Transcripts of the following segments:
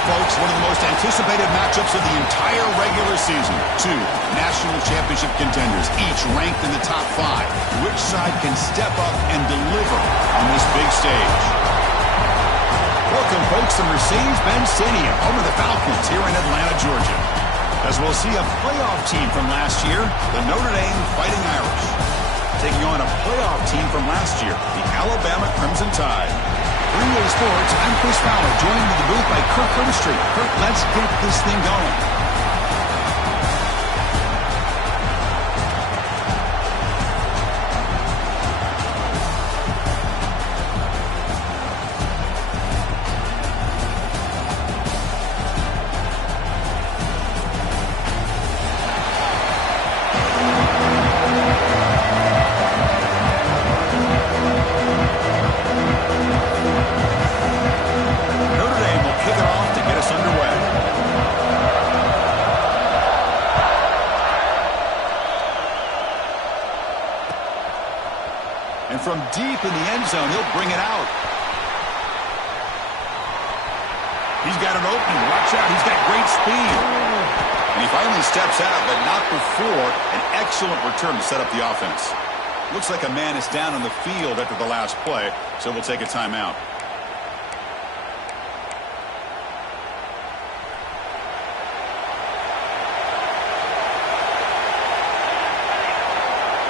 Folks, one of the most anticipated matchups of the entire regular season. Two national championship contenders, each ranked in the top 5. Which side can step up and deliver on this big stage? Welcome, folks, to Mercedes-Benz Stadium, home of the Falcons here in Atlanta, Georgia. As we'll see a playoff team from last year, the Notre Dame Fighting Irish, taking on a playoff team from last year, the Alabama Crimson Tide. 3A Sports, I'm Chris Fowler, joined in the booth by Kirk Street. Kirk, let's get this thing going. From deep in the end zone, he'll bring it out. He's got an opening. Watch out. He's got great speed. And he finally steps out, but not before an excellent return to set up the offense. Looks like a man is down on the field after the last play, so we'll take a timeout.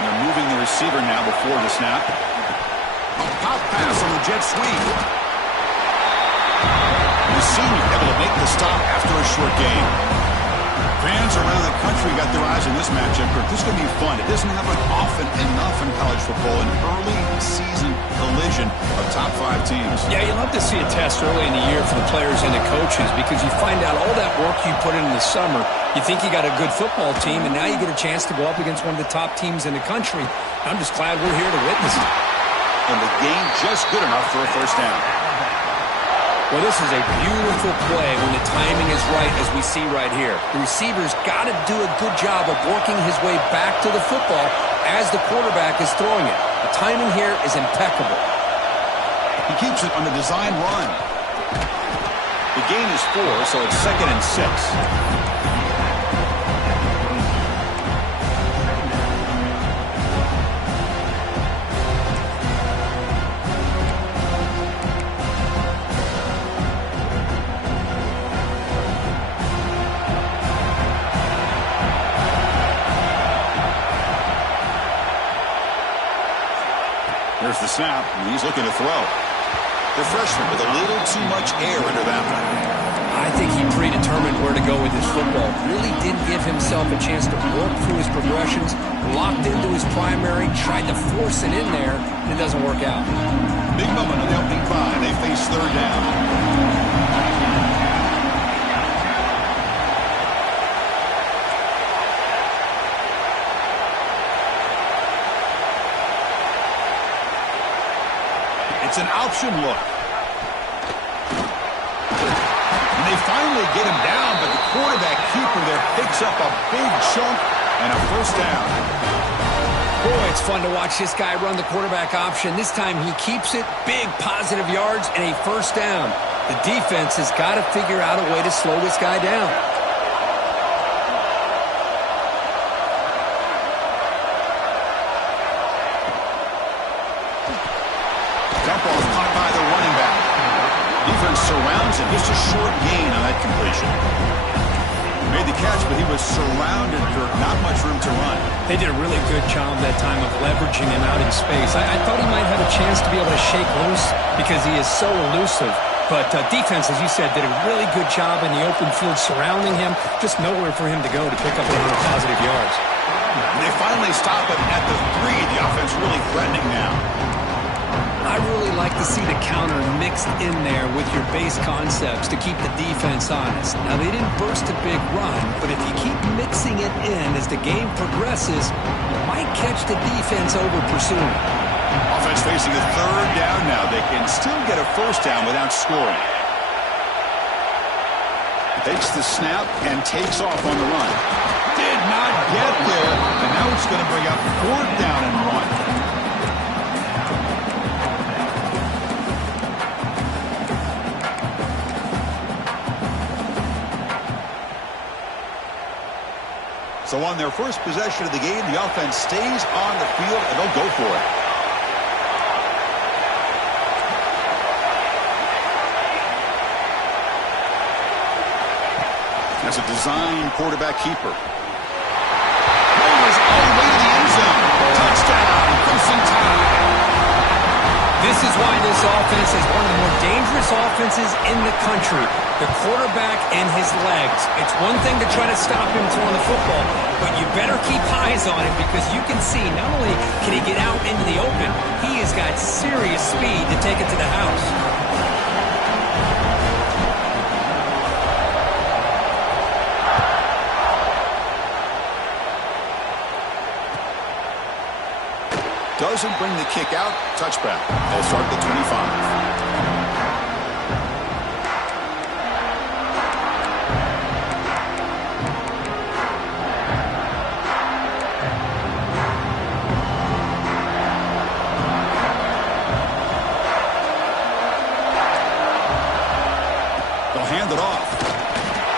They're moving the receiver now before the snap. A pop pass on the jet sweep. The senior able to make the stop after a short game. Fans around the country got their eyes on this matchup. This is going to be fun. It doesn't happen often enough in college football. An early season collision of top 5 teams. Yeah, you love to see a test early in the year for the players and the coaches because you find out all that work you put in the summer. You think you got a good football team, and now you get a chance to go up against one of the top teams in the country. I'm just glad we're here to witness it. And the game just good enough for a first down. Well, this is a beautiful play when the timing is right, as we see right here. The receiver's got to do a good job of working his way back to the football as the quarterback is throwing it. The timing here is impeccable. He keeps it on the design run. The gain is 4, so it's 2nd and 6. There's the snap, and he's looking to throw. The freshman with a little too much air into that one. I think he predetermined where to go with his football. Really didn't give himself a chance to work through his progressions, locked into his primary, tried to force it in there, and it doesn't work out. Big moment on the opening drive. They face 3rd down. It's an option look. And they finally get him down, but the quarterback keeper there picks up a big chunk and a first down. Boy, it's fun to watch this guy run the quarterback option. This time he keeps it, big positive yards, and a first down. The defense has got to figure out a way to slow this guy down. Dump off caught by the running back. him. Just a short gain on that completion. Made the catch, but he was surrounded for not much room to run. They did a really good job that time of leveraging him out in space. I thought he might have a chance to be able to shake loose because he is so elusive. But defense, as you said, did a really good job in the open field surrounding him. Just nowhere for him to go to pick up 100 positive yards. They finally stop him at the 3. The offense really threatening now. I really like to see the counter mixed in there with your base concepts to keep the defense honest. Now, they didn't burst a big run, but if you keep mixing it in as the game progresses, you might catch the defense over pursuing. Offense facing a 3rd down now. They can still get a 1st down without scoring. Takes the snap and takes off on the run. Did not get there, and now it's going to bring up 4th down and 1. So on their first possession of the game, the offense stays on the field, and they'll go for it. That's a design quarterback keeper. Goes all the way to the end zone. Touchdown, Yearz Ncaa. This is why this offense is one of the more dangerous offenses in the country. The quarterback and his legs. It's one thing to try to stop him throwing the football, but you better keep eyes on him because you can see not only can he get out into the open, he has got serious speed to take it to the house. Doesn't bring the kick out. Touchback. They'll start at the 25. They'll hand it off.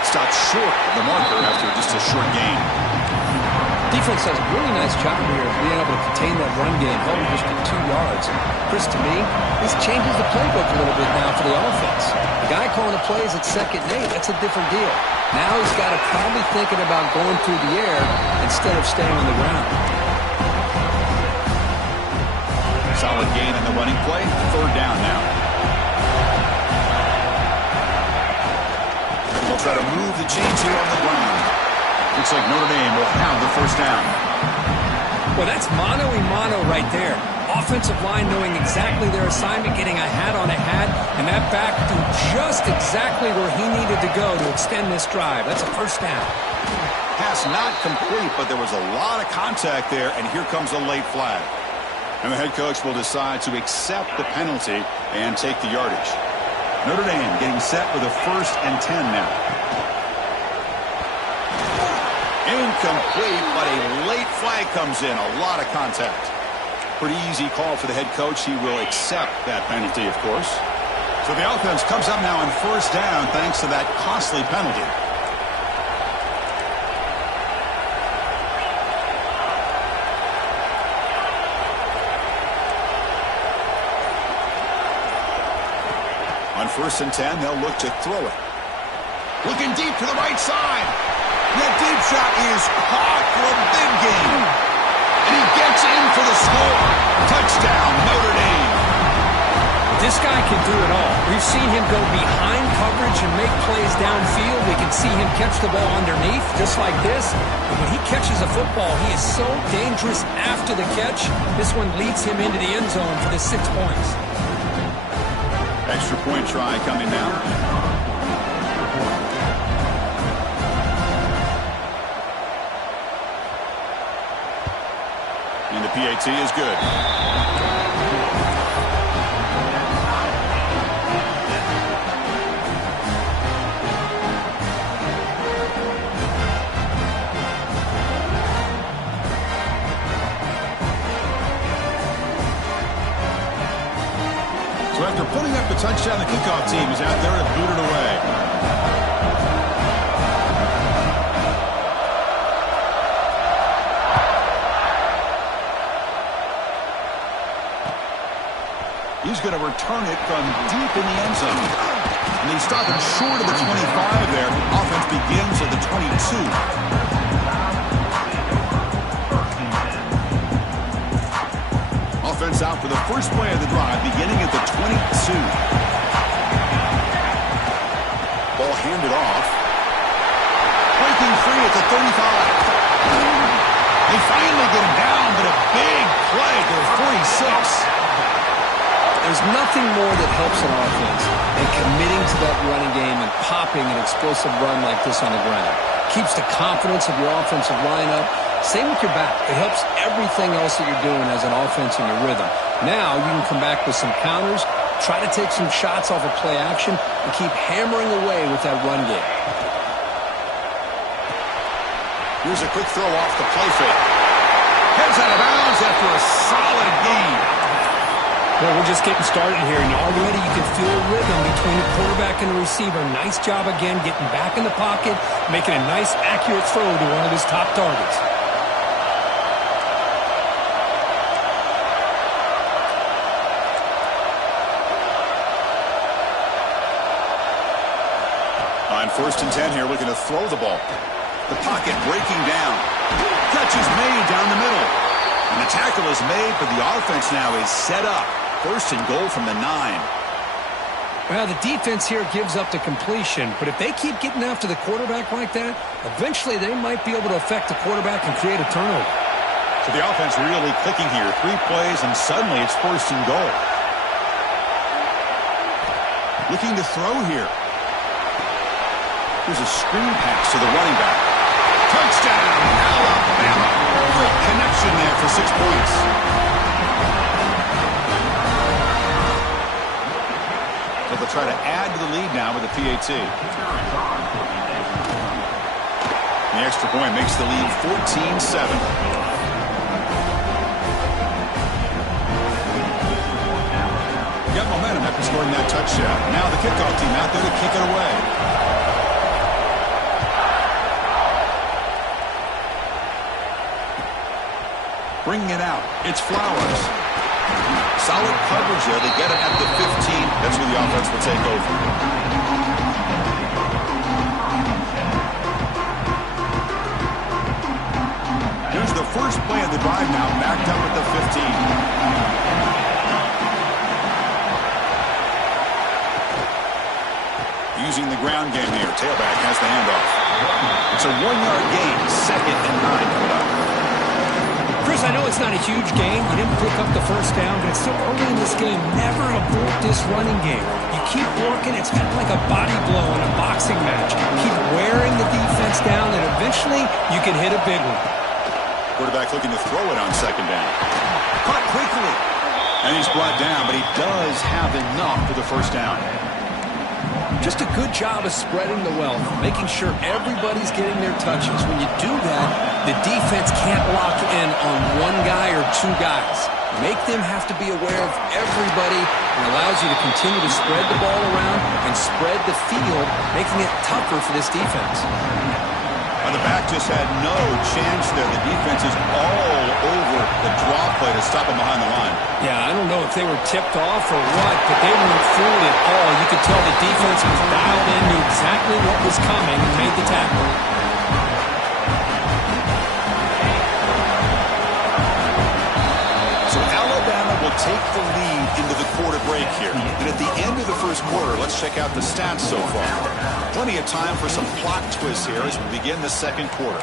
Stopped short of the marker after just a short gain. Defense does a really nice job here of being able to contain that run game, held just to 2 yards. Chris, to me, this changes the playbook a little bit now for the offense. The guy calling the plays at 2nd and 8, that's a different deal. Now he's got to probably thinking about going through the air instead of staying on the ground. Solid gain in the running play. 3rd down now. They'll try to move the chains here on the ground. Looks like Notre Dame will have the 1st down. Well, that's mano-a-mano right there. Offensive line knowing exactly their assignment, getting a hat on a hat, and that back to just exactly where he needed to go to extend this drive. That's a 1st down. Pass not complete, but there was a lot of contact there, and here comes a late flag. And the head coach will decide to accept the penalty and take the yardage. Notre Dame getting set with a 1st and 10 now. Incomplete, but a late flag comes in. A lot of contact. Pretty easy call for the head coach. He will accept that penalty, of course. So the offense comes up now on 1st down thanks to that costly penalty. On 1st and 10, they'll look to throw it. Looking deep to the right side. That deep shot is caught for a big gain. And he gets in for the score. Touchdown, Notre Dame. This guy can do it all. We've seen him go behind coverage and make plays downfield. We can see him catch the ball underneath, just like this. And when he catches a football, he is so dangerous after the catch. This one leads him into the end zone for the 6 points. Extra point try coming now. And the PAT is good. So after putting up the touchdown, the kickoff team is out there to boot it away. He's going to return it from deep in the end zone. And they stop it short of the 25 there. Offense begins at the 22. Offense out for the first play of the drive, beginning at the 22. Ball handed off. Breaking free at the 35. They finally get him down, but a big play to the 46. There's nothing more that helps an offense than committing to that running game and popping an explosive run like this on the ground. Keeps the confidence of your offensive lineup. Same with your back. It helps everything else that you're doing as an offense in your rhythm. Now you can come back with some counters, try to take some shots off of play action, and keep hammering away with that run game. Here's a quick throw off the play fake. Heads out of bounds after a solid gain. Well, we're just getting started here, and already you can feel a rhythm between the quarterback and the receiver. Nice job again getting back in the pocket, making a nice, accurate throw to one of his top targets. On 1st and 10 here, looking to throw the ball. The pocket breaking down. Catch is made down the middle. And the tackle is made, but the offense now is set up. 1st and goal from the 9. Well, the defense here gives up the completion, but if they keep getting after the quarterback like that, eventually they might be able to affect the quarterback and create a turnover. So the offense really clicking here. 3 plays, and suddenly it's 1st and goal. Looking to throw here. Here's a screen pass to the running back. Touchdown, Alabama. Great connection there for 6 points. They'll try to add to the lead now with a PAT. The extra point makes the lead 14-7. Got momentum after scoring that touchdown. Now the kickoff team out there to kick it away. Bringing it out. It's Flowers. Solid coverage there. They get it at the 15. That's where the offense will take over. Here's the first play of the drive now, backed up at the 15. Using the ground game here. Tailback has the handoff. It's a 1-yard gain. 2nd and 9. Chris, I know it's not a huge game. You didn't pick up the first down, but it's still early in this game. Never abort this running game. You keep working. It's kind of like a body blow in a boxing match. Keep wearing the defense down, and eventually you can hit a big one. Quarterback looking to throw it on 2nd down. Caught quickly. And he's brought down, but he does have enough for the first down. Just a good job of spreading the wealth, making sure everybody's getting their touches. When you do that, the defense can't lock in on one guy or 2 guys. Make them have to be aware of everybody, and allows you to continue to spread the ball around and spread the field, making it tougher for this defense. The back just had no chance there. The defense is all over the draw play to stop him behind the line. Yeah, I don't know if they were tipped off or what, but they weren't fooled at all. You could tell the defense was dialed in, knew exactly what was coming, and made the tackle. So Alabama will take the lead into the quarter break here. And at the end of the first quarter, let's check out the stats so far. Plenty of time for some plot twists here as we begin the second quarter.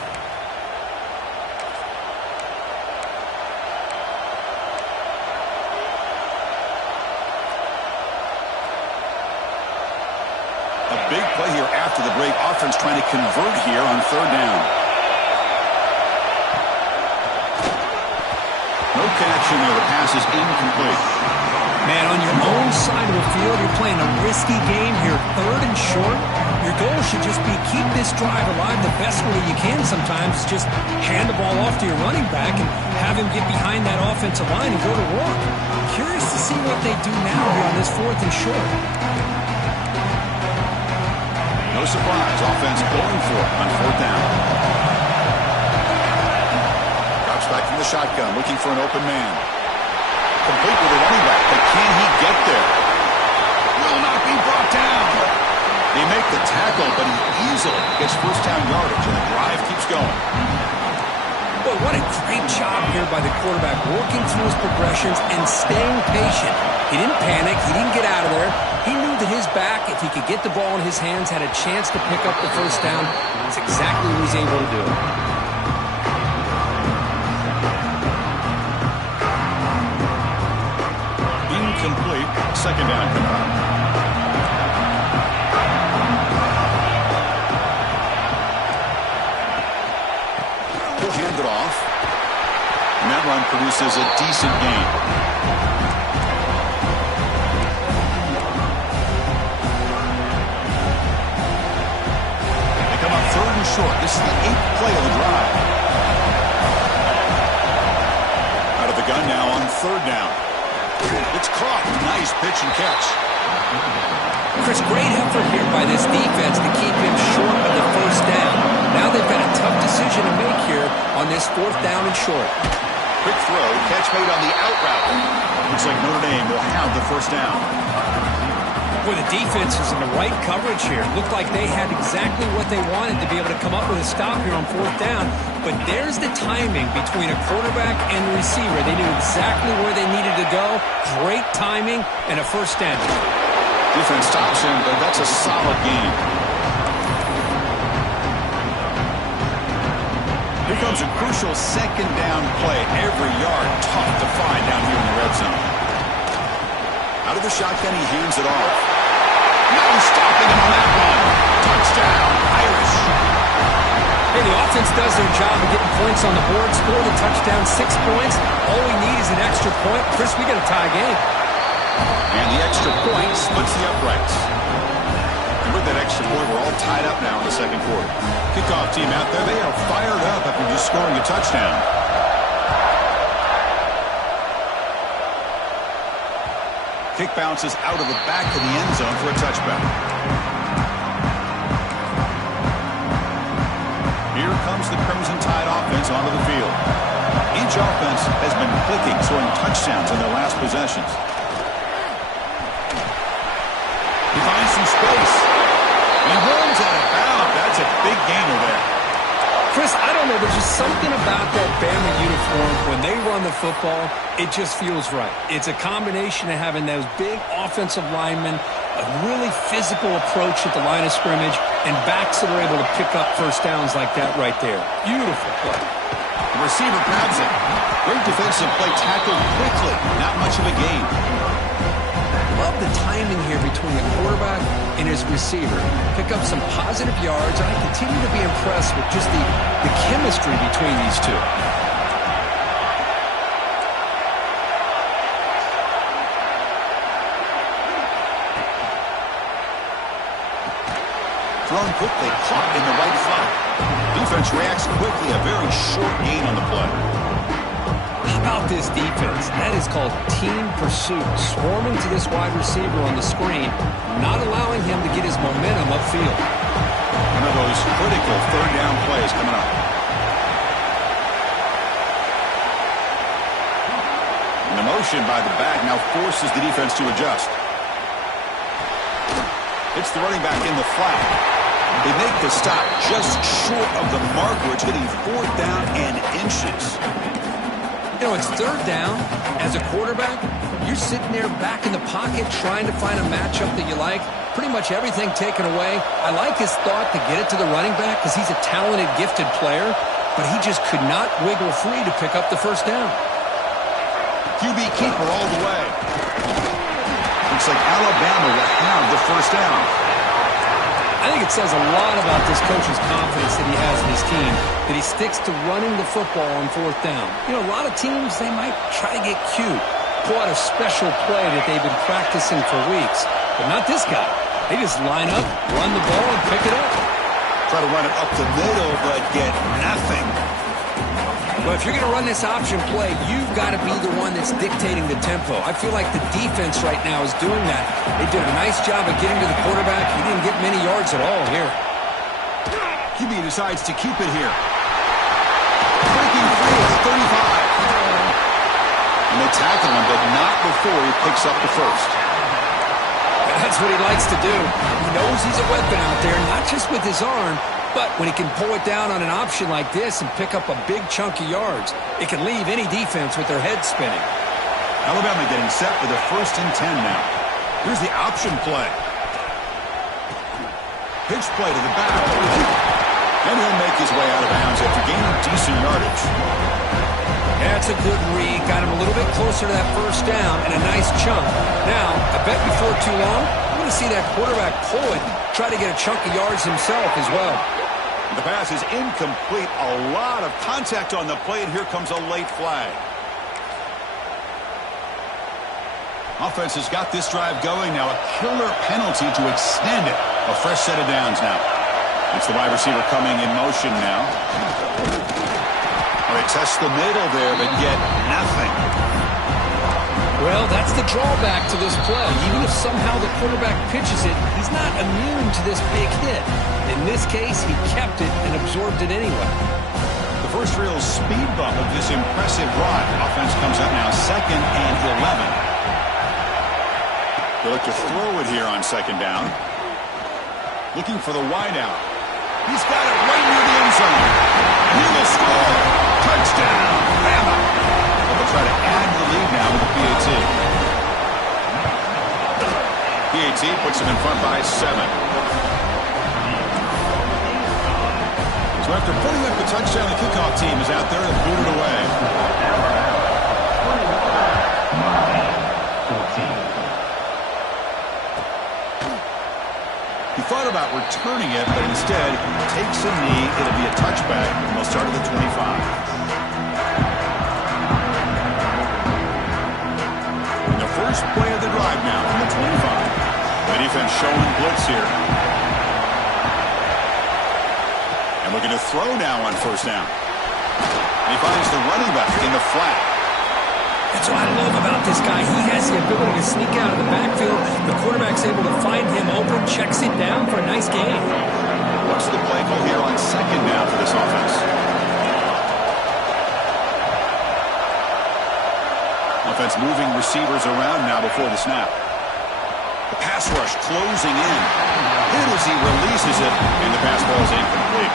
A big play here after the break. Offense trying to convert here on 3rd down. No connection there. The pass is incomplete. Man, on your own side of the field, you're playing a risky game here. 3rd and short. Your goal should just be keep this drive alive the best way you can sometimes. Just hand the ball off to your running back and have him get behind that offensive line and go to work. Curious to see what they do now here on this 4th and short. No surprise. Offense going for it on 4th down. Drops back from the shotgun, looking for an open man. Complete with a running back, but can he get there? Will not be brought down. They make the tackle, but he easily gets first down yardage, and the drive keeps going. But what a great job here by the quarterback, working through his progressions and staying patient. He didn't panic. He didn't get out of there. He knew that his back, if he could get the ball in his hands, had a chance to pick up the first down. That's exactly what he's able to do. Incomplete. Second down coming up. He'll hand it off. And that run produces a decent gain. They come up third and short. This is the 8th play of the drive. Out of the gun now on third down. It's caught. Nice pitch and catch. Chris, great effort here by this defense to keep him short of the first down. Now they've got a tough decision to make here on this fourth down and short. Quick throw. Catch made on the out route. Looks like Notre Dame will have the first down. Boy, the defense is in the right coverage here. Looked like they had exactly what they wanted to be able to come up with a stop here on fourth down. But there's the timing between a quarterback and the receiver. They knew exactly where they needed to go. Great timing and a first down. Defense stops him, but that's a solid game. Here comes a crucial second down play. Every yard tough to find down here in the red zone. Out of the shotgun, he hands it off. No stopping him on that one. Touchdown, Irish. Hey, the offense does their job of getting points on the board. Score the touchdown, 6 points. All we need is an extra point. Chris, we got a tie game. And the extra point splits the uprights. And with that extra point, we're all tied up now in the second quarter. Kickoff team out there, they are fired up after just scoring a touchdown. Kick bounces out of the back of the end zone for a touchback. Here comes the Crimson Tide offense onto the field. Each offense has been clicking, scoring touchdowns in their last possessions. He finds some space. And he runs out of bounds. That's a big gainer there. Chris, I don't know. There's just something about that Bama uniform. When they run the football, it just feels right. It's a combination of having those big offensive linemen, a really physical approach at the line of scrimmage, and backs that are able to pick up first downs like that right there. Beautiful play. The receiver grabs it. Great defensive play, tackled quickly. Not much of a gain. Love the timing here between the quarterback and his receiver. Pick up some positive yards, and I continue to be impressed with just the chemistry between these two. Thrown quickly, caught in the right flat. Defense reacts quickly, a very short gain on the play. How about this defense? That is called team pursuit. Swarming to this wide receiver on the screen, not allowing him to get his momentum upfield. One of those critical third down plays coming up. And the motion by the back now forces the defense to adjust. It's the running back in the flat. They make the stop just short of the marker. It's hitting fourth down and inches. You know, it's third down. As a quarterback, you're sitting there back in the pocket trying to find a matchup that you like. Pretty much everything taken away. I like his thought to get it to the running back because he's a talented, gifted player, but he just could not wiggle free to pick up the first down. QB keeper all the way. Looks like Alabama will have the first down. I think it says a lot about this coach's confidence that he has in his team, that he sticks to running the football on fourth down. You know, a lot of teams, they might try to get cute, pull out a special play that they've been practicing for weeks, but not this guy. They just line up, run the ball, and pick it up. Try to run it up the middle, but get nothing. Well, if you're going to run this option play, you've got to be the one that's dictating the tempo. I feel like the defense right now is doing that. They did a nice job of getting to the quarterback. He didn't get many yards at all here. QB decides to keep it here. Breaking free at 35. And they tackle him, but not before he picks up the first. That's what he likes to do. He knows he's a weapon out there, not just with his arm, but when he can pull it down on an option like this and pick up a big chunk of yards, it can leave any defense with their head spinning. Alabama getting set for the 1st and 10 now. Here's the option play. Pitch play to the back. And he'll make his way out of bounds after gaining decent yardage. That's a good read. Got him a little bit closer to that 1st down and a nice chunk. Now, I bet before too long, I'm going to see that quarterback pull it and try to get a chunk of yards himself as well. The pass is incomplete. A lot of contact on the play, and here comes a late flag. Offense has got this drive going. Now a killer penalty to extend it. A fresh set of downs now. It's the wide receiver coming in motion now. They test the middle there, but get nothing. Well, that's the drawback to this play. Even if somehow the quarterback pitches it, he's not immune to this big hit. In this case, he kept it and absorbed it anyway. The first real speed bump of this impressive drive. Offense comes up now 2nd and 11. They look to throw it here on 2nd down. Looking for the wideout. He's got it right near the end zone. He will score. Touchdown. Bama. They'll try to add the lead now with the PAT. PAT puts him in front by 7. So after putting up the touchdown, the kickoff team is out there to boot it away. He thought about returning it, but instead takes a knee. It'll be a touchback, and they'll start at the 25. And the first play of the drive now from the 25. The defense showing blitz here. And looking to throw now on 1st down. And he finds the running back in the flat. That's what I love about this guy. He has the ability to sneak out of the backfield. The quarterback's able to find him open, checks it down for a nice gain. What's the play call here on 2nd down for this offense? Offense moving receivers around now before the snap. The pass rush closing in. Hit as he releases it, and the pass ball is incomplete.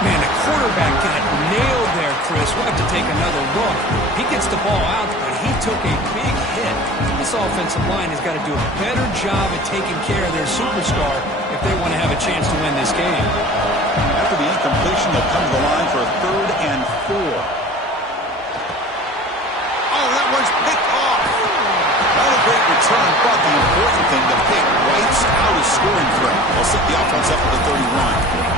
Man, the quarterback got nailed there, Chris. We'll have to take another look. He gets the ball out, but he took a big hit. This offensive line has got to do a better job at taking care of their superstar if they want to have a chance to win this game. After the incompletion, they'll come to the line for a 3rd and 4. Oh, that one's picked off. Not a great return, but the important thing, the pick wipes out his scoring threat. They'll set the offense up for the 31.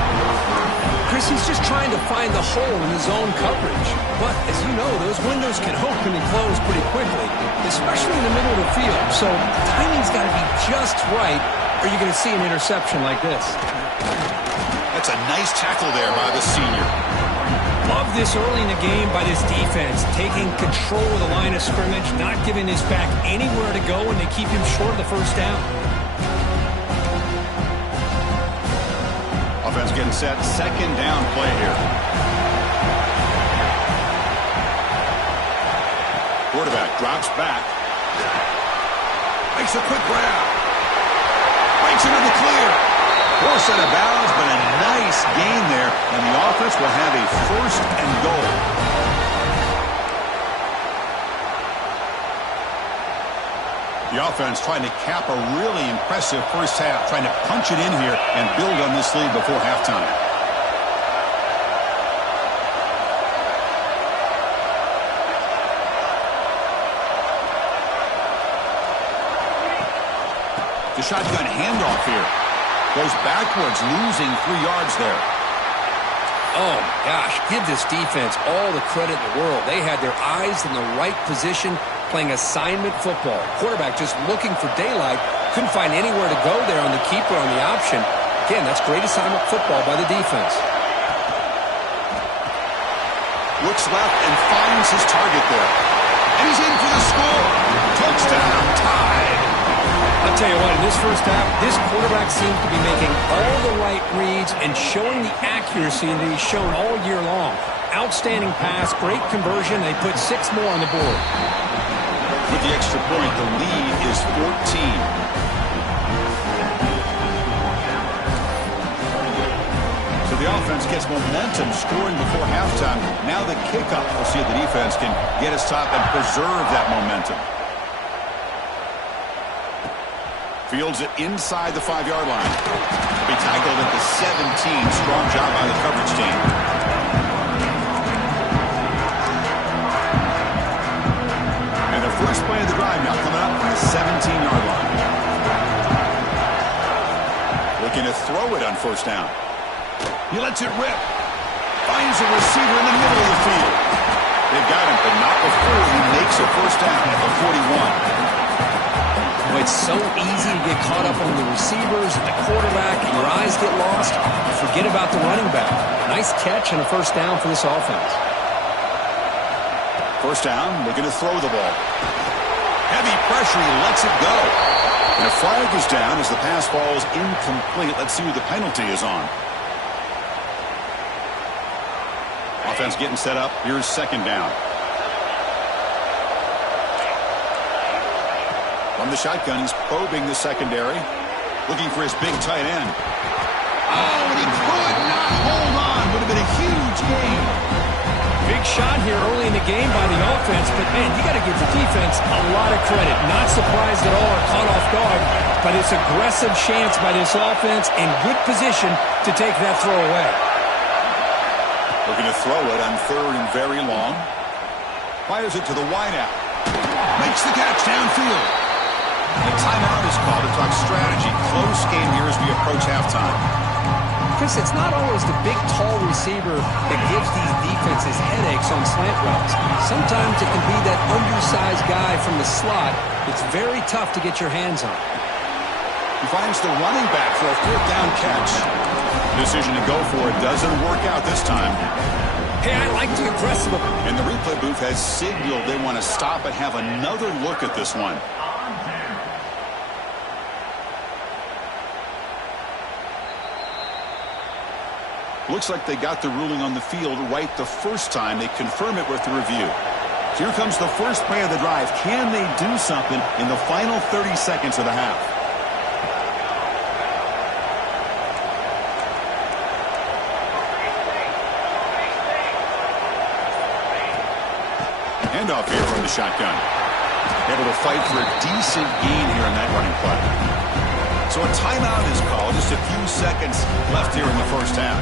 Chris, he's just trying to find the hole in his own coverage. But, as you know, those windows can open and close pretty quickly, especially in the middle of the field. So, timing's got to be just right, or you're going to see an interception like this. That's a nice tackle there by the senior. Love this early in the game by this defense, taking control of the line of scrimmage, not giving this back anywhere to go, and they keep him short of the 1st down. Offense getting set. 2nd down play here. Quarterback drops back. Makes a quick grab. Breaks into the clear. Force out of bounds, but a nice gain there. And the offense will have a 1st and goal. The offense trying to cap a really impressive 1st half, trying to punch it in here and build on this lead before halftime. The shotgun handoff here. Goes backwards, losing 3 yards there. Oh, gosh, give this defense all the credit in the world. They had their eyes in the right position, playing assignment football. Quarterback just looking for daylight. Couldn't find anywhere to go there on the keeper on the option. Again, that's great assignment football by the defense. Looks left and finds his target there. And he's in for the score. Touchdown, tied. I'll tell you what, in this 1st half, this quarterback seems to be making all the right reads and showing the accuracy that he's shown all year long. Outstanding pass, great conversion. They put 6 more on the board. With the extra point, the lead is 14. The offense gets momentum scoring before halftime. Now the kickoff. We'll see if the defense can get a stop and preserve that momentum. Fields it inside the 5-yard line. He'll be tackled at the 17. Strong job by the coverage team. And the first play of the drive now coming up from the 17-yard line. Looking to throw it on first down. He lets it rip. Finds a receiver in the middle of the field. They've got him, but not before he makes a first down at the 41. Well, it's so easy to get caught up on the receivers and the quarterback, and your eyes get lost. Forget about the running back. Nice catch and a first down for this offense. First down, looking to throw the ball. Heavy pressure, he lets it go. And a flag is down as the pass falls incomplete. Let's see who the penalty is on. Offense getting set up. Here's second down. From the shotgun, he's probing the secondary. Looking for his big tight end. Oh, and he could not hold on. Would have been a huge gain. Big shot here early in the game by the offense, but, man, you got to give the defense a lot of credit. Not surprised at all or caught off guard, but it's aggressive chance by this offense in good position to take that throw away. Looking to throw it on third and very long. Fires it to the wideout. Makes the catch downfield. A timeout is called to talk strategy. Close game here as we approach halftime. Chris, it's not always the big, tall receiver that gives these defenses headaches on slant routes. Sometimes it can be that undersized guy from the slot that's very tough to get your hands on. He finds the running back for a fourth down catch. Decision to go for it doesn't work out this time. Hey, I like the aggressive. And the replay booth has signaled they want to stop and have another look at this one. Looks like they got the ruling on the field right the first time. They confirm it with the review. Here comes the first play of the drive. Can they do something in the final 30 seconds of the half? Handoff here from the shotgun. Able to fight for a decent gain here in that running play. So a timeout is called. Just a few seconds left here in the first half.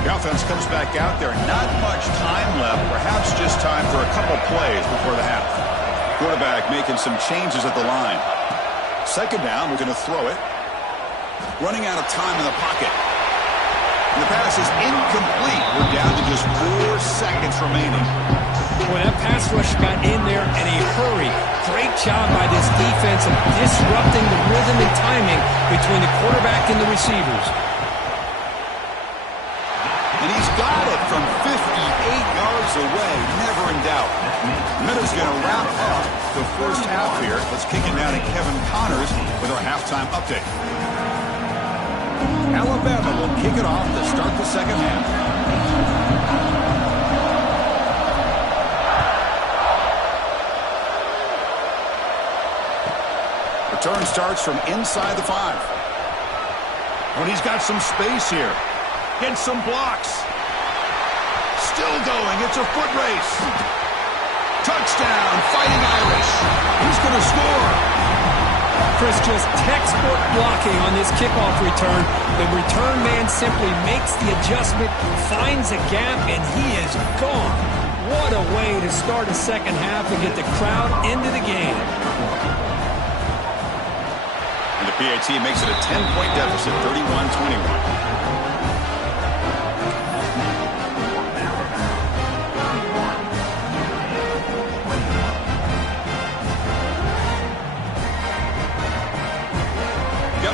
The offense comes back out there. Not much time left. Perhaps just time for a couple plays before the half. Quarterback making some changes at the line. Second down, we're going to throw it. Running out of time in the pocket. And the pass is incomplete. We're down to just 4 seconds remaining. Boy, that pass rush got in there in a hurry. Great job by this defense of disrupting the rhythm and timing between the quarterback and the receivers. And he's got it from 58 yards away. Never in doubt. Miller's going to wrap up the first half here. Let's kick it down to Kevin Connors with our halftime update. Alabama will kick it off to start the second half. Return starts from inside the 5. When he's got some space here. Gets some blocks. Still going. It's a foot race. Touchdown, Fighting Irish. He's going to score. Chris, just textbook blocking on this kickoff return. The return man simply makes the adjustment, finds a gap, and he is gone. What a way to start a second half and get the crowd into the game. And the PAT makes it a 10-point deficit, 31-21.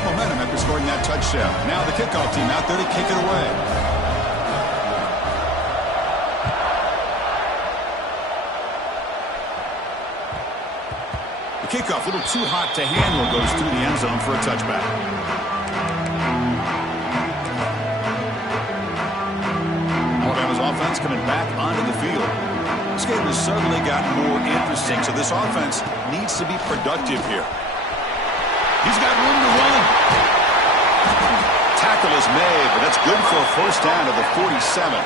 Momentum after scoring that touchdown. Now the kickoff team out there to kick it away. The kickoff, a little too hot to handle, goes through the end zone for a touchback. Alabama's offense coming back onto the field. This game has suddenly gotten more interesting, so this offense needs to be productive here. He's got room to run. Tackle is made, but that's good for a first down to the 47.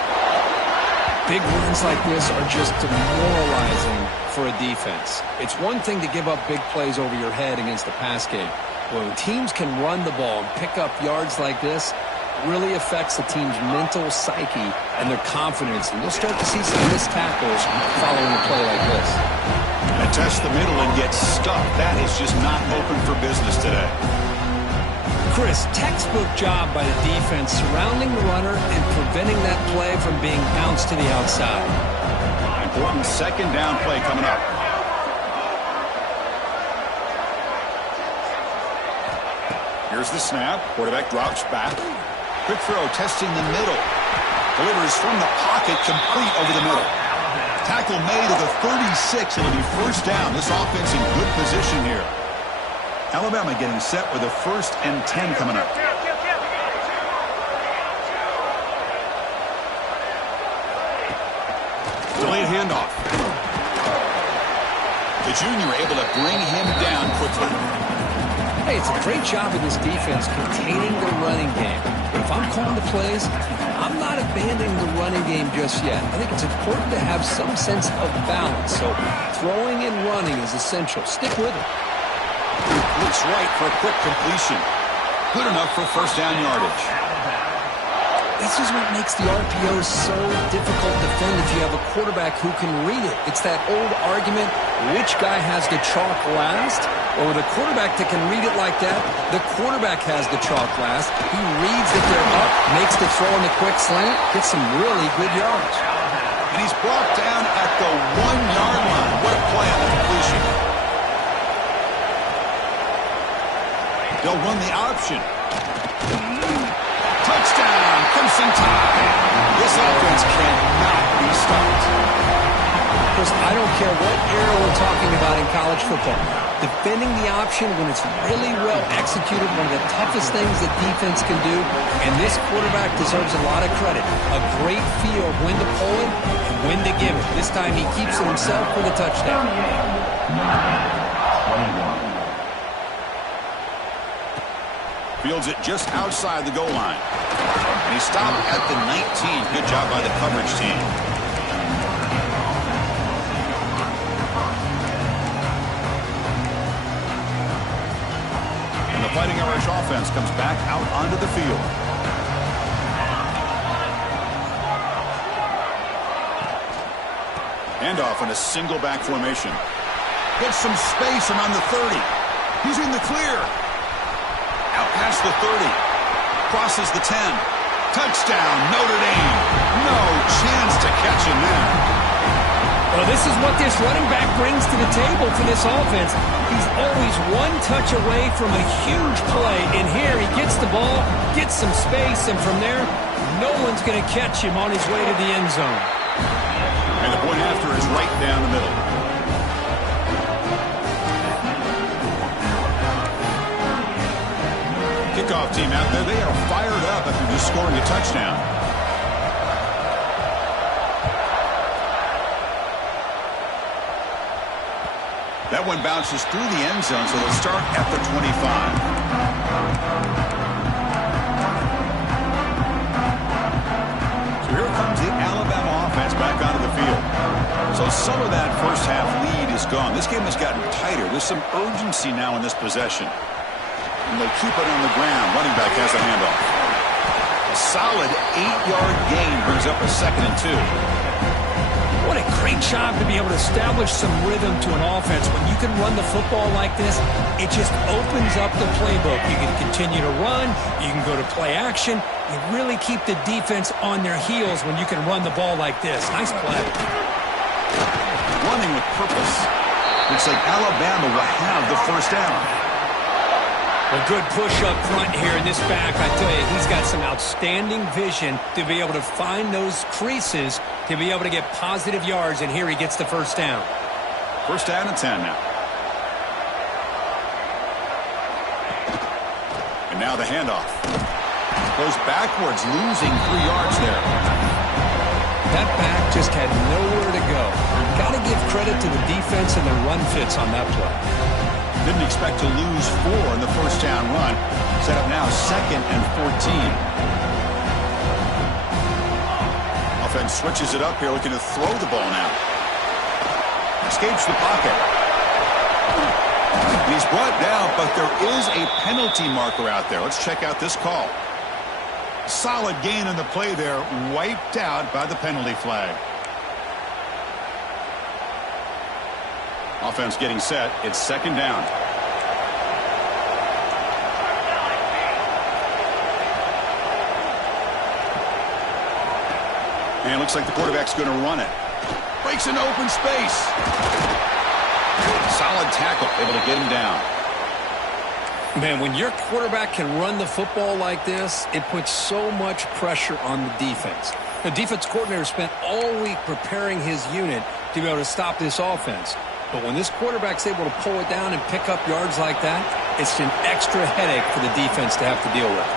Big runs like this are just demoralizing for a defense. It's one thing to give up big plays over your head against the pass game. When teams can run the ball and pick up yards like this, it really affects the team's mental psyche and their confidence. And you'll start to see some missed tackles following a play like this. And test the middle and get stuffed. That is just not open for business today. Chris, textbook job by the defense surrounding the runner and preventing that play from being bounced to the outside. Important second down play coming up. Here's the snap. Quarterback drops back. Quick throw, testing the middle. Delivers from the pocket, complete over the middle. Tackle made at the 36. It'll be first down. This offense in good position here. Alabama getting set with a 1st and 10 coming up. Delayed handoff. The junior able to bring him down quickly. Hey, it's a great job of this defense containing the running game. But if I'm calling the plays, I'm not abandoning the running game just yet. I think it's important to have some sense of balance. So throwing and running is essential. Stick with it. Looks right for a quick completion. Good enough for first down yardage. This is what makes the RPO so difficult to defend if you have a quarterback who can read it. It's that old argument, which guy has the chalk last? Or with a quarterback that can read it like that, the quarterback has the chalk last. He reads that they're up, makes the throw in the quick slant, gets some really good yards. And he's brought down at the 1-yard line. What a play on the completion. They'll run the option. Touchdown, Crimson Tide. This offense cannot be stopped. Chris, I don't care what era we're talking about in college football. Defending the option when it's really well executed, one of the toughest things that defense can do, and this quarterback deserves a lot of credit. A great feel of when to pull it and when to give it. This time he keeps it himself for the touchdown. Fields it just outside the goal line. And he stopped at the 19. Good job by the coverage team. And the Fighting Irish offense comes back out onto the field. Handoff in a single back formation. Gets some space around the 30. He's in the clear. Out past the 30. Crosses the 10. Touchdown, Notre Dame. No chance to catch him there. Well, this is what this running back brings to the table for this offense. He's always one touch away from a huge play. And here he gets the ball, gets some space, and from there, no one's going to catch him on his way to the end zone. And the point after is right down the middle. Kickoff team out there, they are fired up after just scoring a touchdown. That one bounces through the end zone, so they'll start at the 25. So here comes the Alabama offense back onto the field. So some of that first half lead is gone. This game has gotten tighter. There's some urgency now in this possession. And they'll keep it on the ground. Running back has the handoff. A solid 8-yard gain brings up a 2nd and 2. What a great job to be able to establish some rhythm to an offense. When you can run the football like this, it just opens up the playbook. You can continue to run. You can go to play action. You really keep the defense on their heels when you can run the ball like this. Nice play. Running with purpose. Looks like Alabama will have the first down. A good push up front here in this back. I tell you, he's got some outstanding vision to be able to find those creases, to be able to get positive yards, and here he gets the first down. First down and 10 now. And now the handoff. Goes backwards, losing 3 yards there. That back just had nowhere to go. Got to give credit to the defense and the run fits on that play. Didn't expect to lose 4 in the first down run. Set up now 2nd and 14. Offense switches it up here, looking to throw the ball now. Escapes the pocket. He's brought down, but there is a penalty marker out there. Let's check out this call. Solid gain on the play there, wiped out by the penalty flag. Offense getting set. It's 2nd down. And it looks like the quarterback's going to run it. Breaks into open space. Solid tackle, able to get him down. Man, when your quarterback can run the football like this, it puts so much pressure on the defense. The defense coordinator spent all week preparing his unit to be able to stop this offense. But when this quarterback's able to pull it down and pick up yards like that, it's an extra headache for the defense to have to deal with.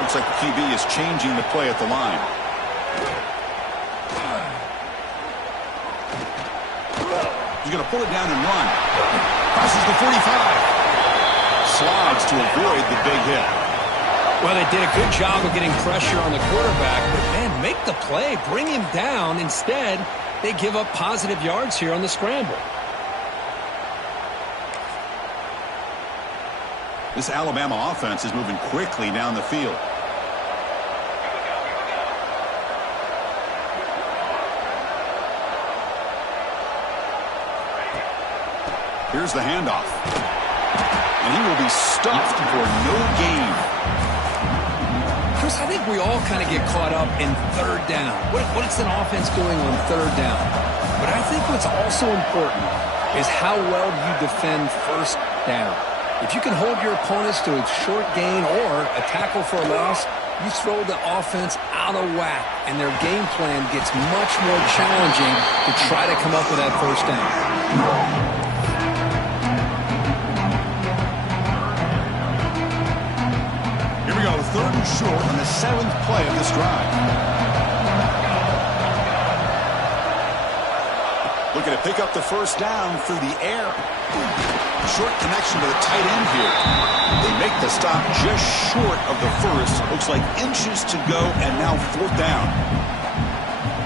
Looks like the QB is changing the play at the line. He's going to pull it down and run. Crosses the 45. Slides to avoid the big hit. Well, they did a good job of getting pressure on the quarterback, but, man, make the play. Bring him down. Instead, they give up positive yards here on the scramble. This Alabama offense is moving quickly down the field. Here's the handoff. And he will be stuffed for no gain. Chris, I think we all kind of get caught up in 3rd down. What is an offense doing on 3rd down? But I think what's also important is how well you defend 1st down. If you can hold your opponents to a short gain or a tackle for a loss, you throw the offense out of whack, and their game plan gets much more challenging to try to come up with that 1st down. Here we go, 3rd and short on the 7th play of this drive. Looking to pick up the 1st down through the air. Short connection to the tight end here. They make the stop just short of the 1st. Looks like inches to go, and now 4th down.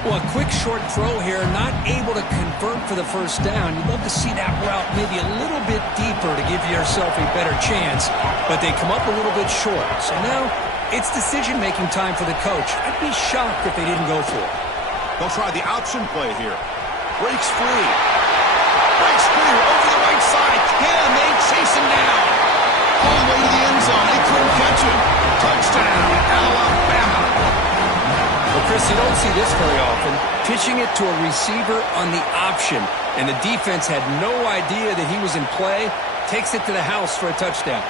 Well, a quick short throw here, not able to convert for the 1st down. You'd love to see that route maybe a little bit deeper to give yourself a better chance, but they come up a little bit short. So now it's decision-making time for the coach. I'd be shocked if they didn't go for it. They'll try the option play here. Breaks free. Breaks free over the right side. Can they chase him down? All the way to the end zone. They couldn't catch him. Touchdown, Alabama. Well, Chris, you don't see this very often. Pitching it to a receiver on the option, and the defense had no idea that he was in play. Takes it to the house for a touchdown.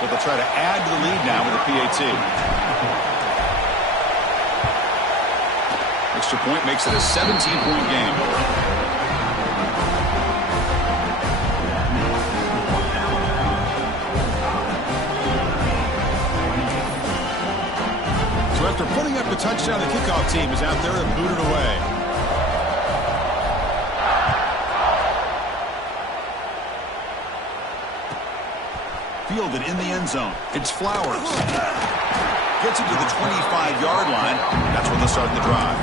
So they'll try to add to the lead now with a PAT. Extra point makes it a 17-point game. So after putting up the touchdown, the kickoff team is out there to boot it away. Fielded in the end zone. It's Flowers. Gets it to the 25-yard line. That's where they'll start the drive.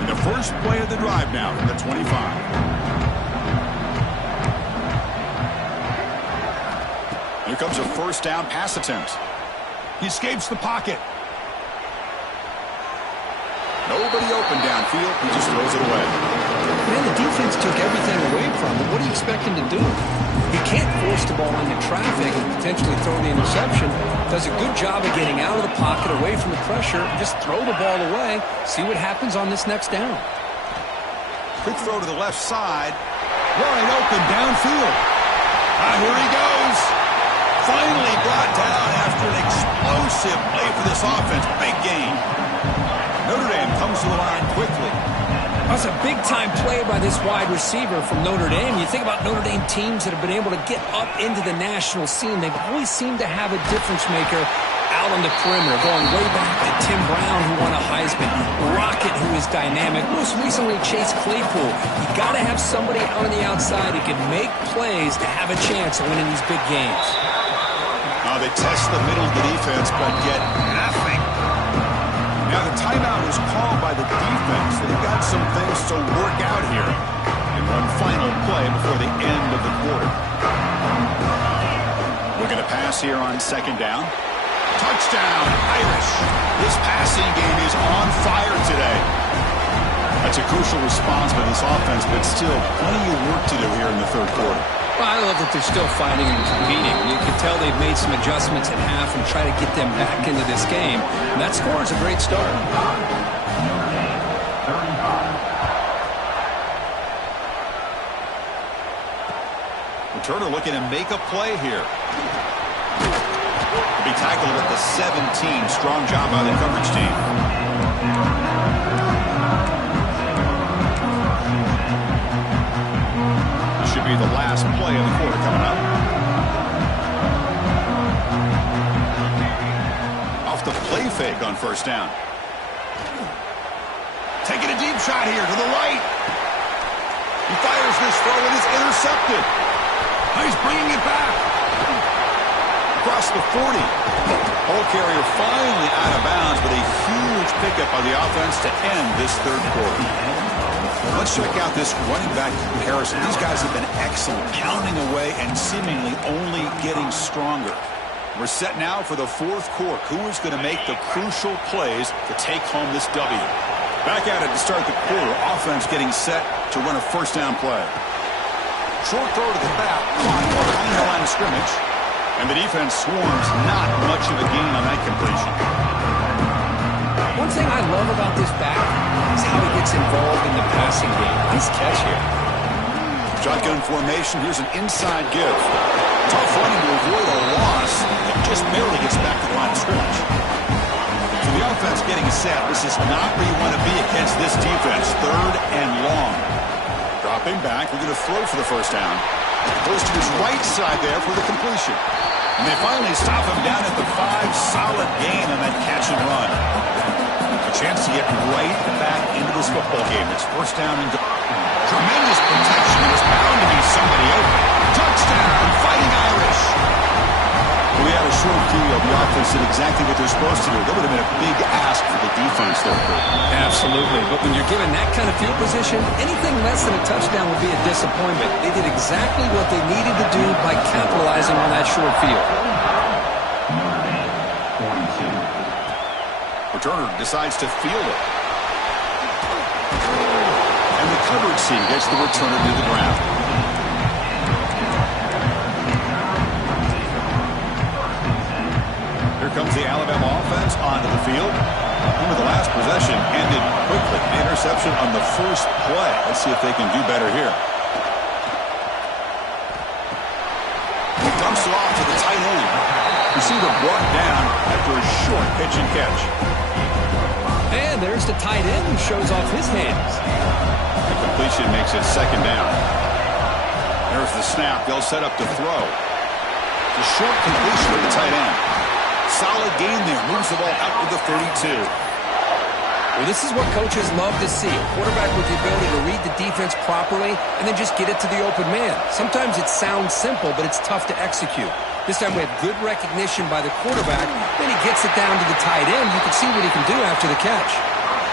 And the first play of the drive now from the 25. Here comes a 1st down pass attempt. He escapes the pocket. Nobody open downfield. He just throws it away. Man, the defense took everything away from him. What do you expect him to do? He can't force the ball into traffic and potentially throw the interception. Does a good job of getting out of the pocket, away from the pressure, and just throw the ball away. See what happens on this next down. Quick throw to the left side. Wide open downfield. Here he goes. Finally brought down after an explosive play for this offense. Big game. Notre Dame comes to the line quickly. That's a big-time play by this wide receiver from Notre Dame. You think about Notre Dame teams that have been able to get up into the national scene. They've always seemed to have a difference maker out on the perimeter, going way back to Tim Brown, who won a Heisman, Rocket, who is dynamic, most recently Chase Claypool. You got to have somebody out on the outside who can make plays to have a chance of winning these big games. They test the middle of the defense, but get nothing. Now the timeout is called by the defense. They've got some things to work out here in one final play before the end of the quarter. We're going to pass here on second down. Touchdown, Irish. This passing game is on fire today. That's a crucial response by this offense, but still plenty of work to do here in the third quarter. Well, I love that they're still fighting and competing. You can tell they've made some adjustments at half and try to get them back into this game. And that score is a great start. Turner looking to make a play here. To be tackled at the 17. Strong job by the coverage team. Should be the last play of the quarter coming up. Off the play fake on first down. Taking a deep shot here to the right. He fires this throw and is intercepted. He's bringing it back. Across the 40. Ball carrier finally out of bounds with a huge pickup by the offense to end this third quarter. Let's check out this running back comparison. These guys have been excellent, pounding away and seemingly only getting stronger. We're set now for the fourth quarter. Who is going to make the crucial plays to take home this W? Back at it to start the quarter. Offense getting set to run a first down play. Short throw to the back, behind the line of scrimmage. And the defense swarms, not much of a gain on that completion. One thing I love about this back is how he gets involved in the passing game. Nice catch here. Shotgun formation. Here's an inside give. Tough running to avoid a loss. It just barely gets back to the line of scrimmage. So the offense getting set. This is not where you want to be against this defense. Third and long. Dropping back. We're going to throw for the first down. Goes to his right side there for the completion. And they finally stop him down at the 5. Solid gain on that catch and run. A chance to get right back into this football game. It's first down and tremendous protection. There's bound to be somebody open. Touchdown, Fighting Irish. We had a short field. The offense did exactly what they're supposed to do. That would have been a big ask for the defense there. Absolutely. But when you're given that kind of field position, anything less than a touchdown would be a disappointment. They did exactly what they needed to do by capitalizing on that short field. Returner decides to field it. And the coverage team gets the returner to the ground. Here comes the Alabama offense onto the field. Remember, the last possession ended quickly. The interception on the first play. Let's see if they can do better here. He dumps it off to the tight end. Receiver brought down after a short pitch and catch. And there's the tight end who shows off his hands. The completion makes it second down. There's the snap. They'll set up to throw. The short completion of the tight end. Solid gain there. Moves the ball out to the 32. Well, this is what coaches love to see. A quarterback with the ability to read the defense properly and then just get it to the open man. Sometimes it sounds simple, but it's tough to execute. This time we have good recognition by the quarterback. Then he gets it down to the tight end. You can see what he can do after the catch.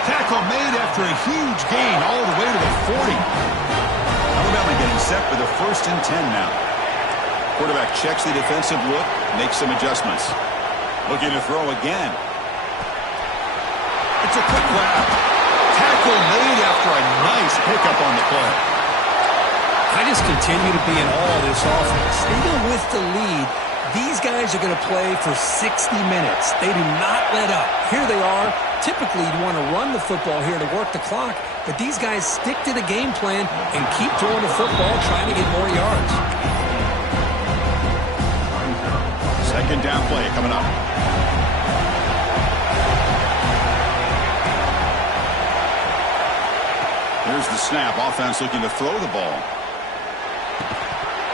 Tackle made after a huge gain all the way to the 40. Alabama getting set for the 1st and 10 now. Quarterback checks the defensive look, makes some adjustments. Looking to throw again. It's a quick grab. Tackle made after a nice pickup on the play. I just continue to be in awe of this offense. Even with the lead, these guys are going to play for 60 minutes. They do not let up. Here they are. Typically, you want to run the football here to work the clock, but these guys stick to the game plan and keep throwing the football, trying to get more yards. Second down play coming up. Here's the snap. Offense looking to throw the ball.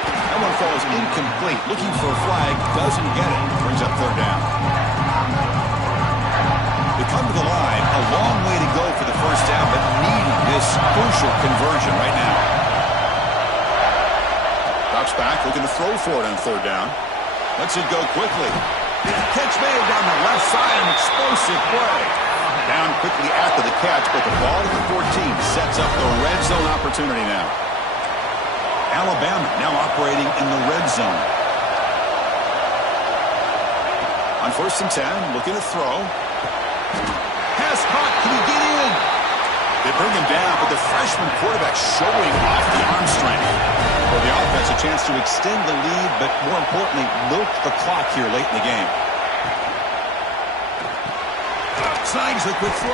That one falls incomplete. Looking for a flag. Doesn't get it. Brings up third down. They come to the line. A long way to go for the first down, but needing this crucial conversion right now. Drops back. Looking to throw for it on third down. Lets it go quickly. Catch made down the left side. An explosive play. Down quickly after the catch, but the ball at the 14 sets up the red zone opportunity now. Alabama now operating in the red zone. On 1st and 10, looking to throw. Pass caught. Can he get in? They bring him down, but the freshman quarterback showing off the arm strength. For the offense, a chance to extend the lead, but more importantly, milk the clock here late in the game. Snags a quick throw.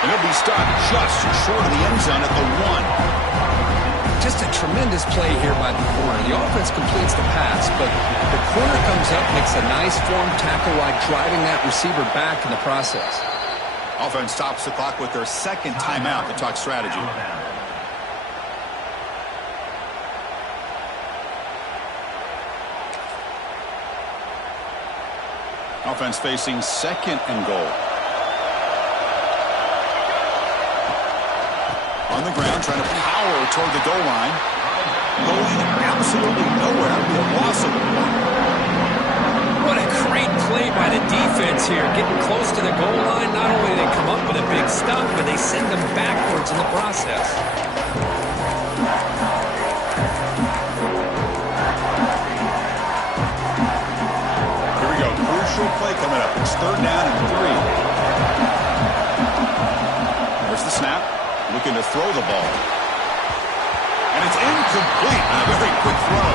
And he'll be stopped just short of the end zone at the 1. Just a tremendous play here by the corner. The offense completes the pass, but the corner comes up, makes a nice form tackle while driving that receiver back in the process. Offense stops the clock with their second timeout to talk strategy. Offense facing 2nd and goal. On the ground, trying to power toward the goal line. Going absolutely nowhere. That would be a loss of the ball. What a great play by the defense here. Getting close to the goal line, not only do they come up with a big stop, but they send them backwards in the process. Here we go. Crucial play coming up. It's 3rd down and 3. There's the snap. Looking to throw the ball. And it's incomplete. A very quick throw.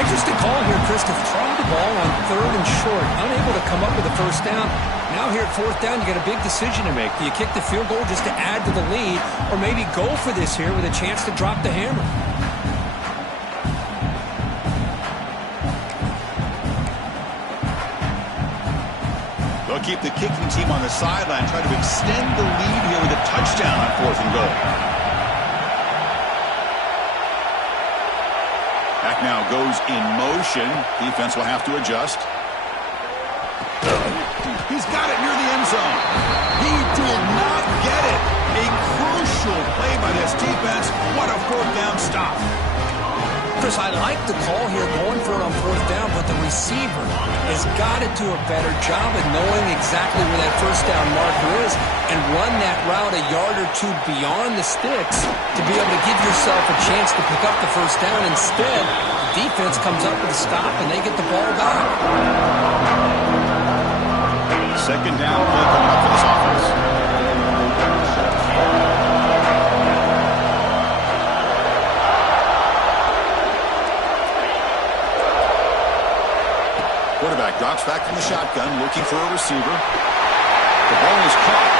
Interesting call here, Chris, to throw the ball on 3rd and short. Unable to come up with a first down. Now here at 4th down, you got a big decision to make. Do you kick the field goal just to add to the lead, or maybe go for this here with a chance to drop the hammer? They'll keep the kicking team on the sideline, try to extend the lead here with a touchdown on 4th and goal. Back now goes in motion. Defense will have to adjust. He's got it near the end zone. He did not get it. A crucial play by this defense. What a 4th down stop. Chris, I like the call here going for it on 4th down, but the receiver has got to do a better job of knowing exactly where that first down marker is and run that route a yard or 2 beyond the sticks to be able to give yourself a chance to pick up the first down. Instead, the defense comes up with a stop and they get the ball back. 2nd down play coming up for this offense. Quarterback drops back from the shotgun, looking for a receiver. The ball is caught.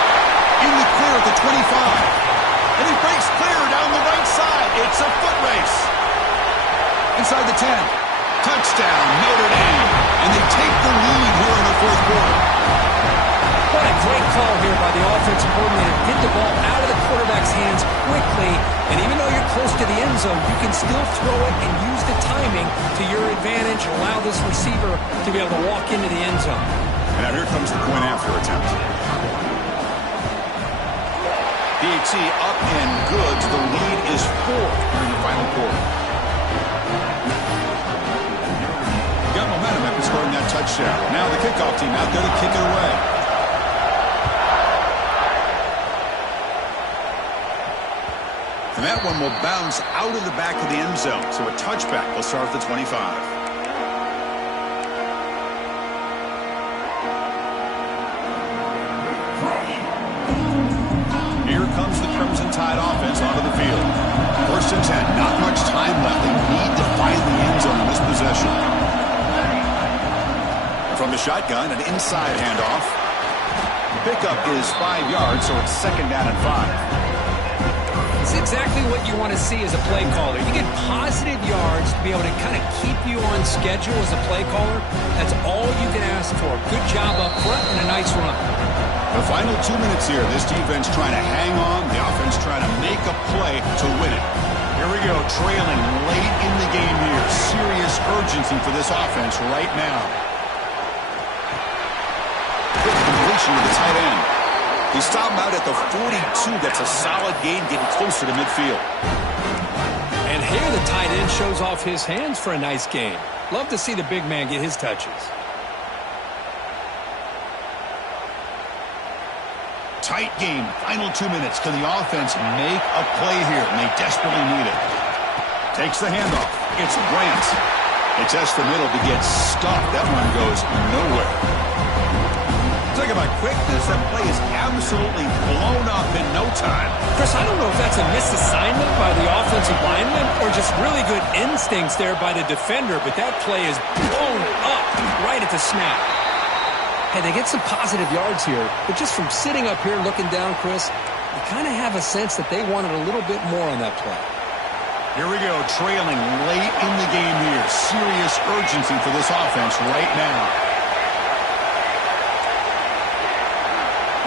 In the clear at the 25. And he breaks clear down the right side. It's a foot race. Inside the 10. Touchdown, Notre Dame. And they take the lead here in the 4th quarter. What a great call here by the offensive coordinator. Get the ball out of the quarterback's hands quickly, and even though you're close to the end zone, you can still throw it and use the timing to your advantage, allow this receiver to be able to walk into the end zone. And now here comes the point after attempt. PAT up and good. The lead is 4 here in the final quarter. Got momentum after scoring that touchdown. Now the kickoff team out there to kick it away. And that one will bounce out of the back of the end zone. So a touchback will start at the 25. Here comes the Crimson Tide offense onto the field. 1st and 10. Not much time left. They need to find the end zone on this possession. From the shotgun, an inside handoff. The pickup is 5 yards, so it's 2nd down and 5. It's exactly what you want to see as a play caller. You get positive yards to be able to kind of keep you on schedule as a play caller. That's all you can ask for. Good job up front and a nice run. The final 2 minutes here. This defense trying to hang on. The offense trying to make a play to win it. Here we go, trailing late in the game here. Serious urgency for this offense right now. Good completion to the tight end. He stopped him out at the 42. That's a solid gain, getting closer to midfield. And here the tight end shows off his hands for a nice gain. Love to see the big man get his touches. Tight game, final 2 minutes. Can the offense make a play here? And they desperately need it. Takes the handoff. It's Grant. They test the middle to get stuffed. That one goes nowhere. Talk about quickness. That play is absolutely blown up in no time. Chris, I don't know if that's a misassignment by the offensive lineman or just really good instincts there by the defender, but that play is blown up right at the snap. Hey, they get some positive yards here, but just from sitting up here looking down, Chris, you kind of have a sense that they wanted a little bit more on that play. Here we go, trailing late in the game here. Serious urgency for this offense right now.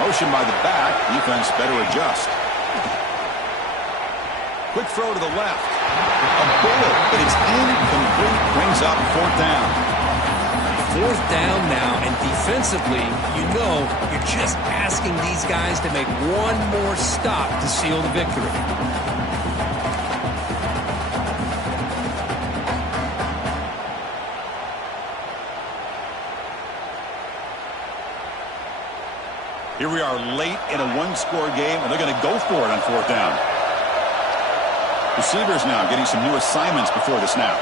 Motion by the back. Defense better adjust. Quick throw to the left. A bullet, but it's incomplete. Brings up fourth down. Fourth down now, and defensively, you know you're just asking these guys to make one more stop to seal the victory. Here we are late in a one-score game, and they're going to go for it on fourth down. Receivers now getting some new assignments before the snap.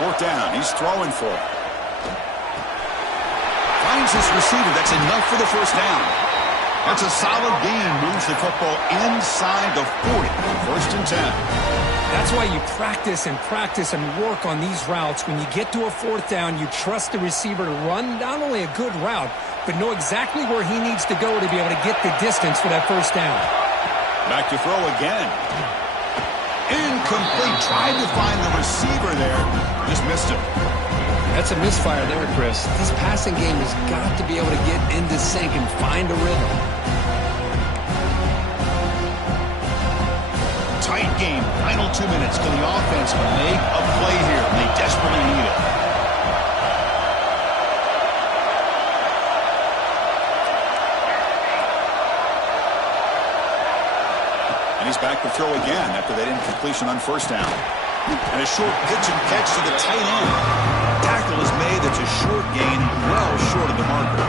Fourth down, he's throwing for it. Finds his receiver. That's enough for the first down. That's a solid gain. Moves the football inside the 40. First and 10. That's why you practice and work on these routes. When you get to a fourth down, you trust the receiver to run not only a good route, but know exactly where he needs to go to be able to get the distance for that first down. Back to throw again. Incomplete. Tried to find the receiver there. Just missed him. That's a misfire there, Chris. This passing game has got to be able to get into sync and find a rhythm. Tight game. Final 2 minutes. Can the offense make a play here? And they desperately need it. And he's back to throw again after that incompletion on first down. And a short pitch and catch to the tight end. Tackle is made. It's a short gain, well short of the marker.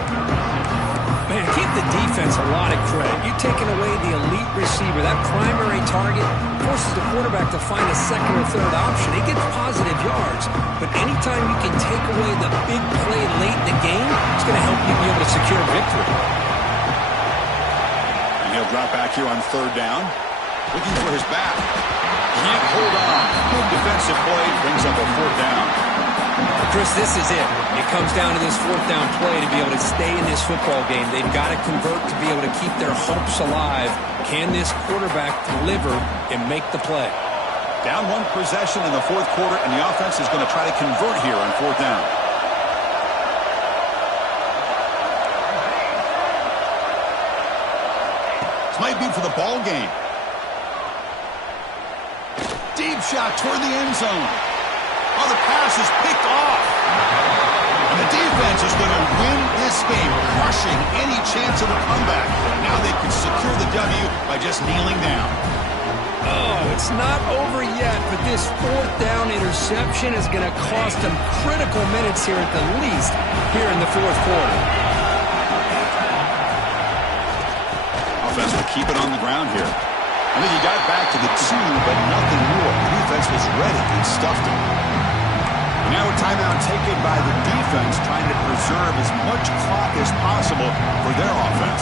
Man, give the defense a lot of credit. You've taken away the elite receiver. That primary target forces the quarterback to find a second or third option. He gets positive yards, but anytime you can take away the big play late in the game, it's going to help you be able to secure victory. And he'll drop back here on third down. Looking for his back. Can't hold on. Good defensive play. Brings up a fourth down. Chris, this is it. It comes down to this fourth down play to be able to stay in this football game. They've got to convert to be able to keep their hopes alive. Can this quarterback deliver and make the play? Down one possession in the fourth quarter, and the offense is going to try to convert here on fourth down. This might be for the ball game. Deep shot toward the end zone. Oh, the pass is picked off. And the defense is going to win this game, crushing any chance of a comeback. Now they can secure the W by just kneeling down. Oh, it's not over yet, but this fourth down interception is going to cost them critical minutes here at the least here in the fourth quarter. Offense will keep it on the ground here. I think he got back to the 2, but nothing more. The defense was ready and stuffed him. Now a timeout taken by the defense, trying to preserve as much clock as possible for their offense.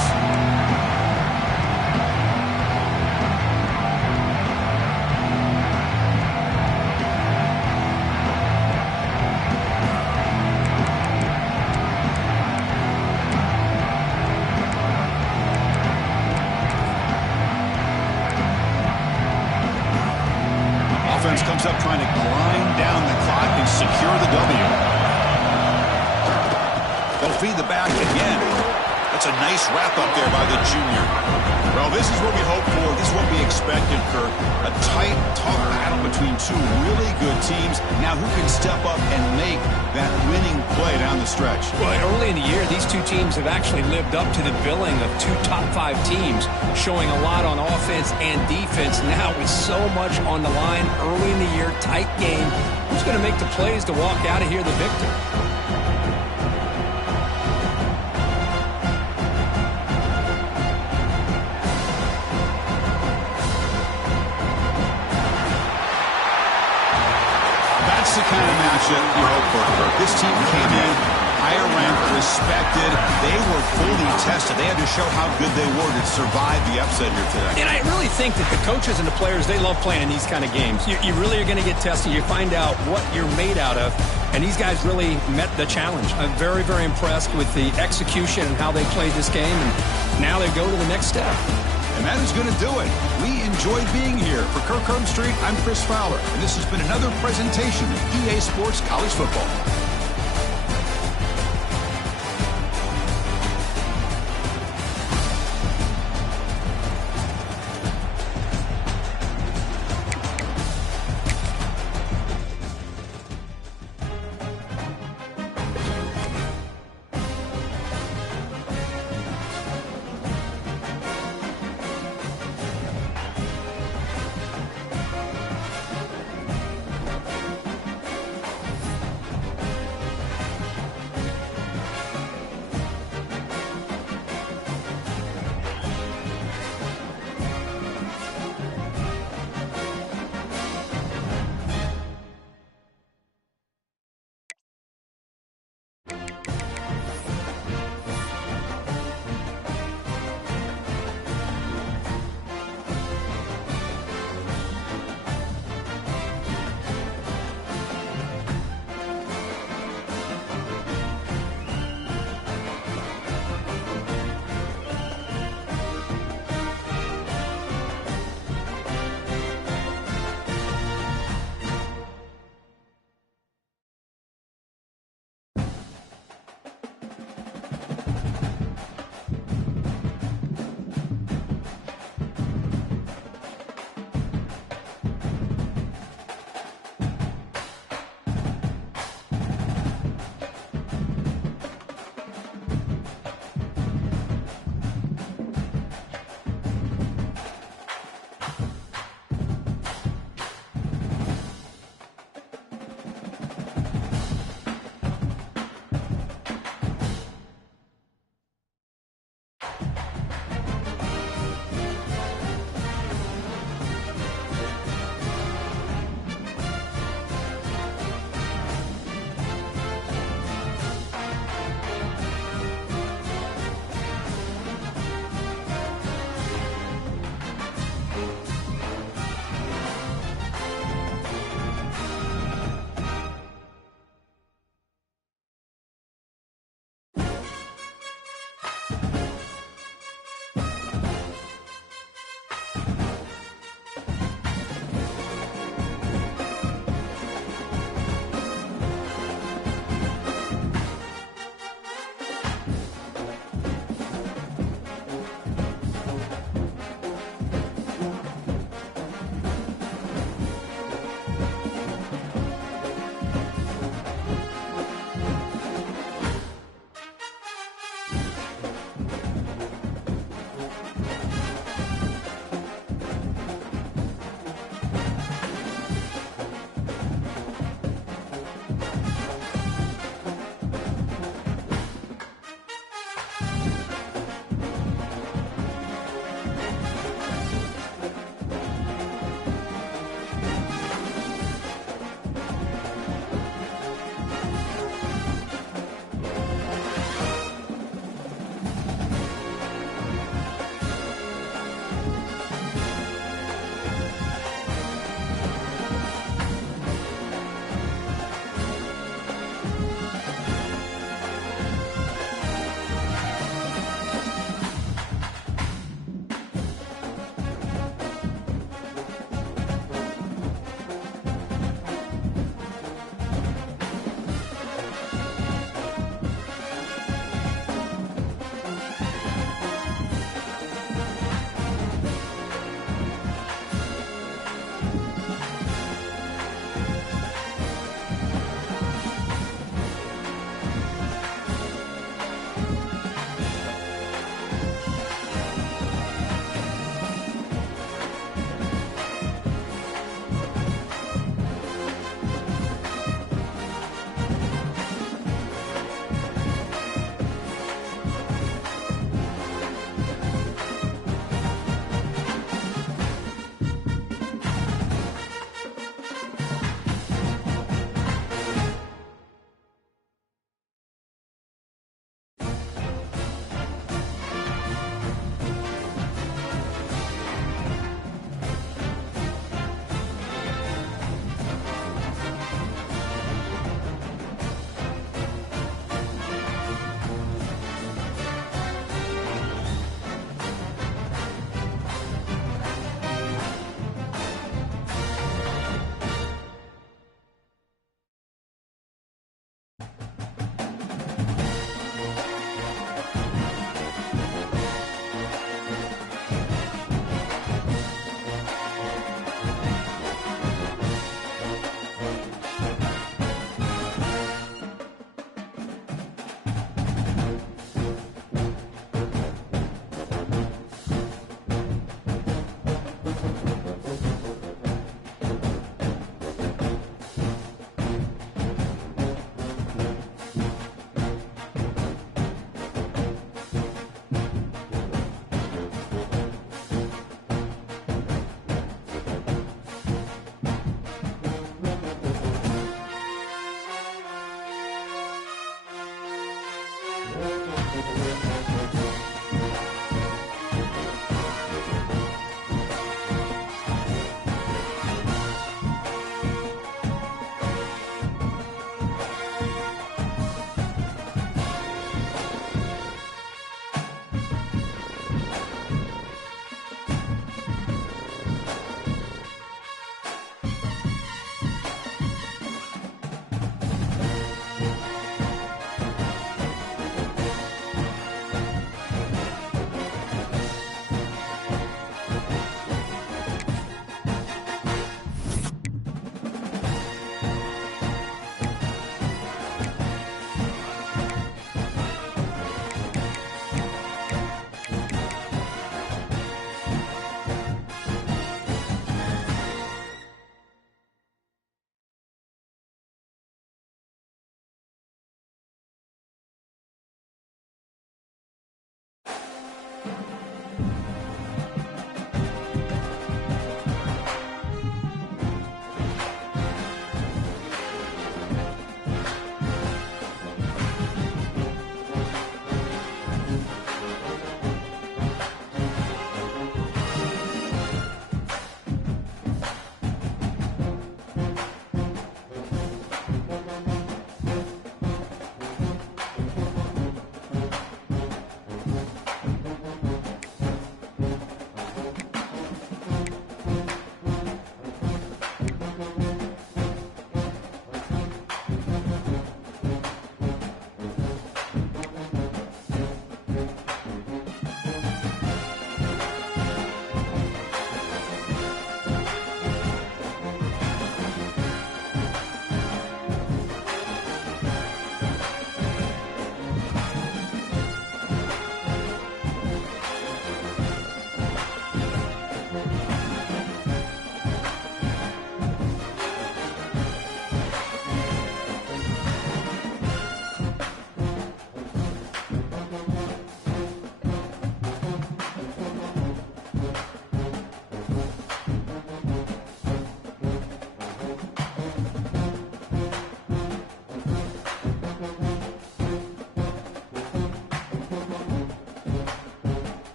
Comes up trying to grind down the clock and secure the W. They'll feed the back again. That's a nice wrap-up there by the junior. Well, this is what we hoped for. This is what we expected, Kirk. A tight, tough battle between two really good teams. Now who can step up and make that winning play down the stretch? Well, early in the year, these two teams have actually lived up to the billing of two top-5 teams, showing a lot on offense and defense. Now with so much on the line early in the year, tight game, who's going to make the plays to walk out of here the victor? That's the kind of matchup you hope for. This team came in higher ranked, respected. They were fully tested. They had to show how good they were to survive the upset here today. And I really think that the coaches and the players, they love playing in these kind of games. You really are going to get tested. You find out what you're made out of. And these guys really met the challenge. I'm very, very impressed with the execution and how they played this game. And now they go to the next step. And that is going to do it. We enjoyed being here. For Kirk Herbstreit, I'm Chris Fowler. And this has been another presentation of EA Sports College Football.